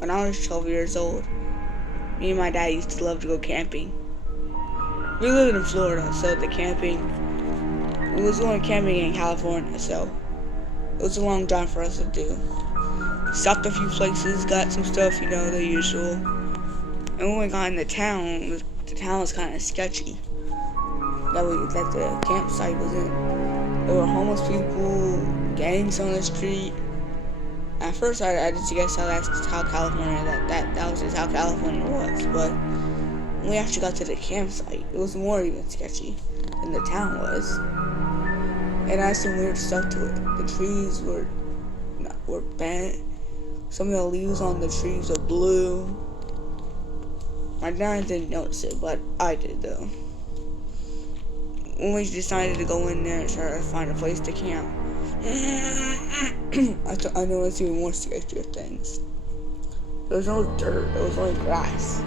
When I was 12 years old, me and my dad used to love to go camping. We lived in Florida, so we was going camping in California, so it was a long drive for us to do. We stopped a few places, got some stuff, the usual. And when we got in the town was kind of sketchy. That the campsite was in. There were homeless people, gangs on the street. At first, I just guessed that's how California that was just how California was. But when we actually got to the campsite, it was more even sketchy than the town was. It had some weird stuff to it. The trees were bent. Some of the leaves on the trees were blue. My dad didn't notice it, but I did though. When we decided to go in there and try to find a place to camp, I noticed even more sketchier things. There was no dirt, there was only grass.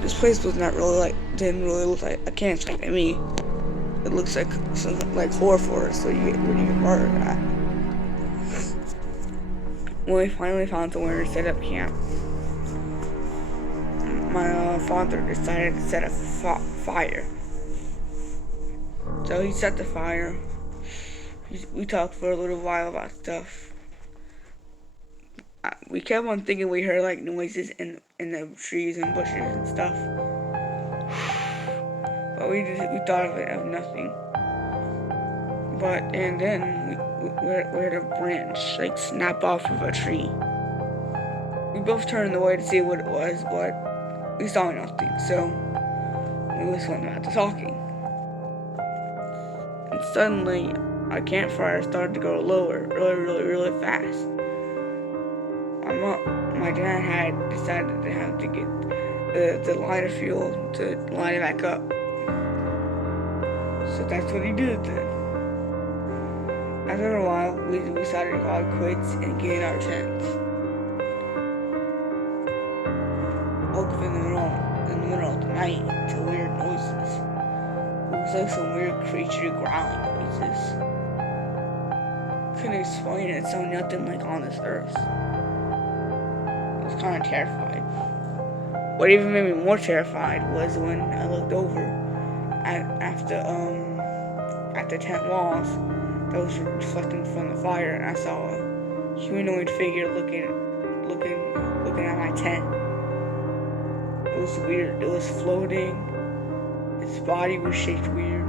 This place was didn't really look like a campsite to me. It looks like something like horror forest, where you get murdered at. When we finally found somewhere to set up camp, my father decided to set a fire. So he set the fire. We talked for a little while about stuff. We kept on thinking we heard like noises in the trees and bushes and stuff. But we thought of it as nothing. And then we heard a branch like snap off of a tree. We both turned away to see what it was, but we saw nothing, so we just went back to talking. And suddenly, our campfire started to go lower, really fast. My dad had decided to have to get the lighter fuel to light it back up. So that's what he did then. After a while, we decided to call it quits and get in our tents. Woke up in the middle of the night to weird noises. It was like some weird creature growling noises. Couldn't explain it. It sounded nothing like on this earth. I was kind of terrified. What even made me more terrified was when I looked over at the tent walls that was reflecting from the fire, and I saw a humanoid figure looking at my tent. It was weird. It was floating. Its body was shaped weird.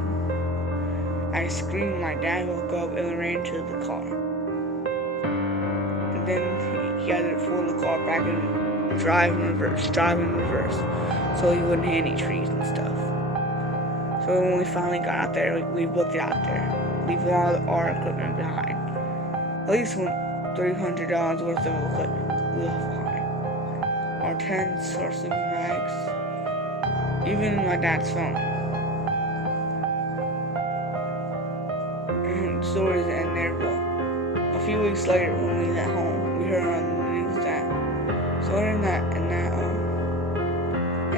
I screamed. My dad woke up and ran to the car. And then he had to pull the car back and drive in reverse, so he wouldn't hit any trees and stuff. So when we finally got out there, we booked it out there, leaving all our equipment behind. At least $300 worth of equipment we left behind. Our tents, our sleeping bags, even my dad's phone. And stories end there though. A few weeks later, when we was at home, we heard on the news that someone in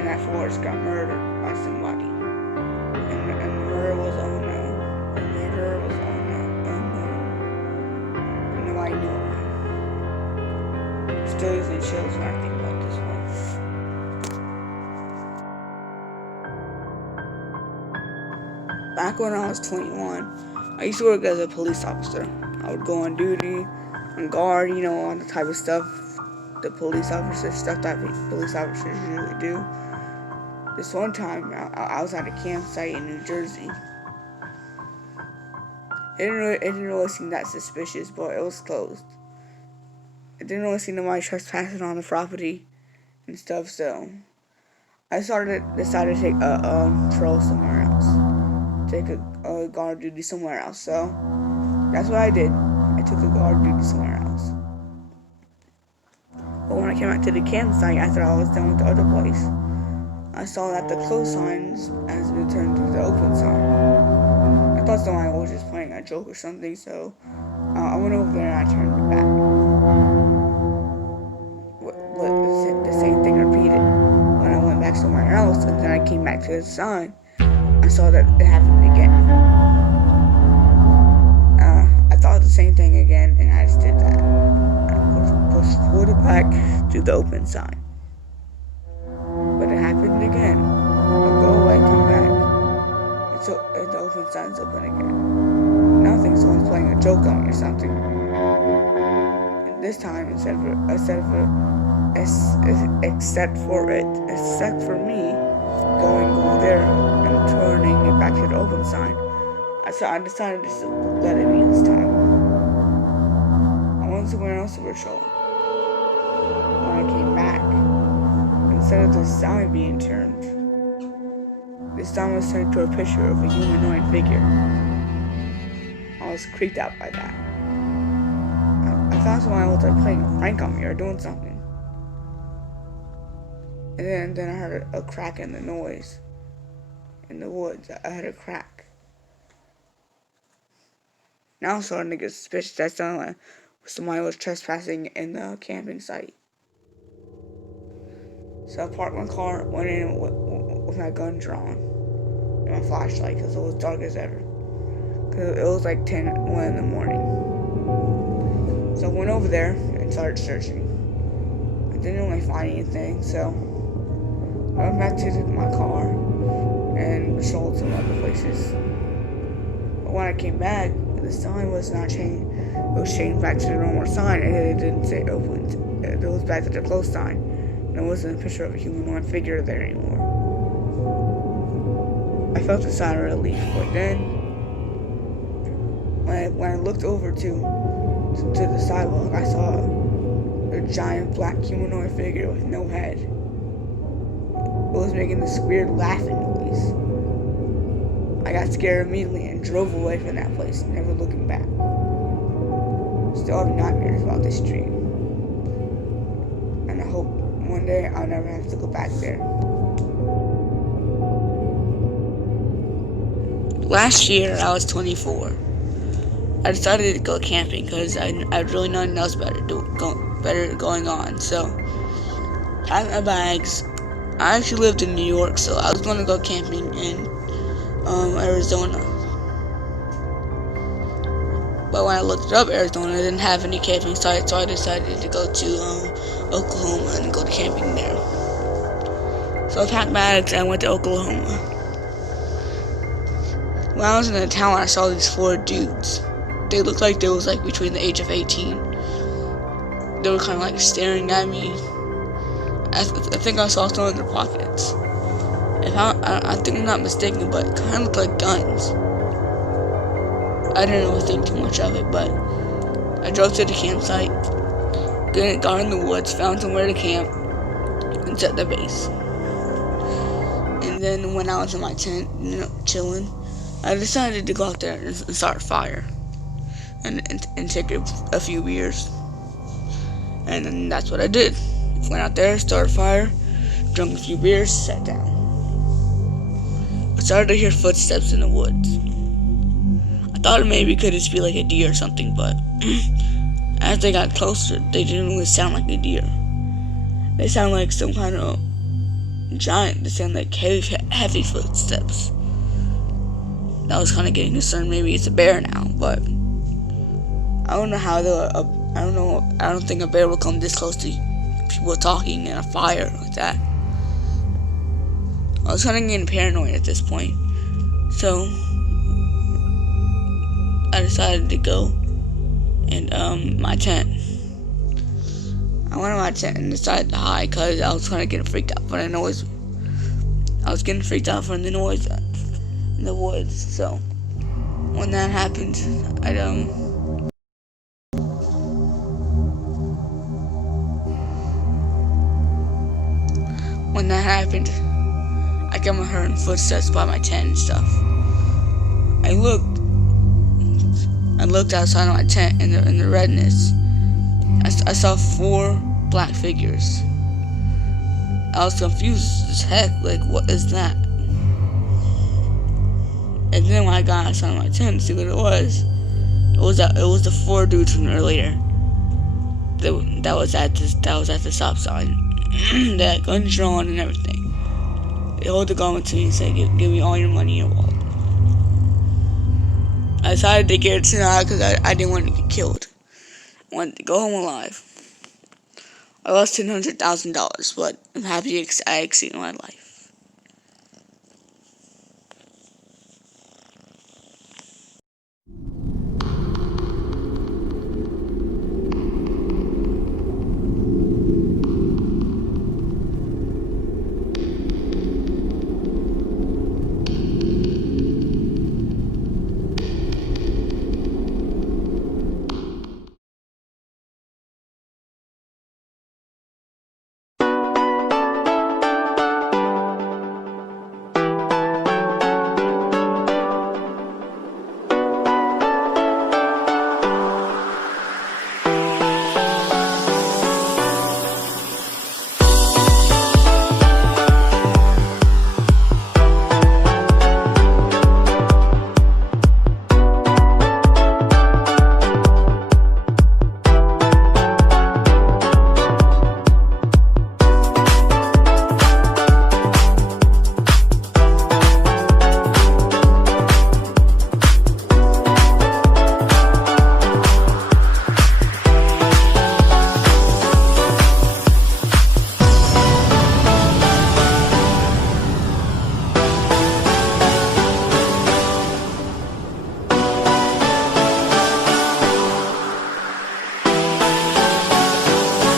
that forest got murdered by somebody, and the murder was unknown. And nobody knew it. Still gives me chills when I think about this one. Back when I was 21, I used to work as a police officer. I would go on duty, on guard, all the type of stuff that police officers usually do. This one time, I was at a campsite in New Jersey. It didn't really seem that suspicious, but it was closed. It didn't really seem nobody trespassing on the property and stuff, so I decided to take a patrol somewhere else. Take a guard duty somewhere else. So that's what I did. I took a guard duty somewhere else. But when I came back to the campsite after I was done with the other place, I saw that the closed signs has been turned to the open sign. I thought somebody was just playing a joke or something, so I went over there and I turned it back. The same thing repeated. When I went back somewhere else and then I came back to the sign, I saw that it happened again. I thought the same thing again, and I just did that. back to the open sign. But it happened again. I'll go away, come back. The open sign's open again. Now I think someone's playing a joke on me or something. And this time, except for me going there and turning it back to the open sign, I decided to let it be this time. I went somewhere else to patrol. When I came back, instead of the sign being turned, this sign was turned to a picture of a humanoid figure. I was creeped out by that. I thought someone was like playing a prank on me or doing something. And then I heard a crack in the noise. In the woods, I heard a crack. Now I'm starting to get suspicious that somebody was trespassing in the camping site. So I parked my car, went in with my gun drawn and my flashlight because it was dark as ever. Because it was like 1 in the morning. So I went over there and started searching. I didn't really find anything, so I went back to my car and patrolled some other places. But when I came back, the sign was not changed. It was changed back to the normal sign, and it didn't say open. It was back to the closed sign. And it wasn't a picture of a humanoid figure there anymore. I felt a sigh of relief, but then when I looked over to the sidewalk, I saw a giant black humanoid figure with no head. It was making this weird laughing noise. I got scared immediately and drove away from that place, never looking back. Still have nightmares about this dream. And I hope one day I'll never have to go back there. Last year, I was 24. I decided to go camping because I really nothing else better going on. So, packed my bags. I actually lived in New York, so I was going to go camping in Arizona. But when I looked up Arizona, I didn't have any camping sites, so I decided to go to Oklahoma and go to camping there. So I packed my bags and I went to Oklahoma. When I was in the town, I saw these 4 dudes. They looked like they was like between the age of 18. They were kind of like staring at me. I think I saw some in their pockets. I think I'm not mistaken, but it kind of looked like guns. I didn't really think too much of it, but I drove to the campsite, got in the woods, found somewhere to camp, and set the base. And then when I was in my tent, chilling, I decided to go out there and start a fire and take a few beers. And then that's what I did. Went out there, started a fire, drank a few beers, sat down. I started to hear footsteps in the woods. I thought it maybe could just be like a deer or something, but as they got closer, they didn't really sound like a deer. They sound like some kind of giant. They sound like heavy footsteps. I was kind of getting concerned. Maybe it's a bear now, but I don't know how I don't think a bear will come this close to people talking in a fire like that. I was kind of getting paranoid at this point, so I decided to go and my tent. I went in my tent and decided to hide because I was kind of getting freaked out from the noise. I was getting freaked out from the noise in the woods. So when that happened, I kept hearing footsteps by my tent and stuff. I looked outside of my tent in the redness. I saw 4 black figures. I was confused as heck, like, what is that? And then when I got outside of my tent to see what it was the 4 dudes from earlier. That was at the stop sign. They had guns drawn and everything. They hold the gun to me and say, give me all your money in your wallet. I decided to get it tonight because I didn't want to get killed. I wanted to go home alive. I lost $100,000, but I'm happy I exceeded my life.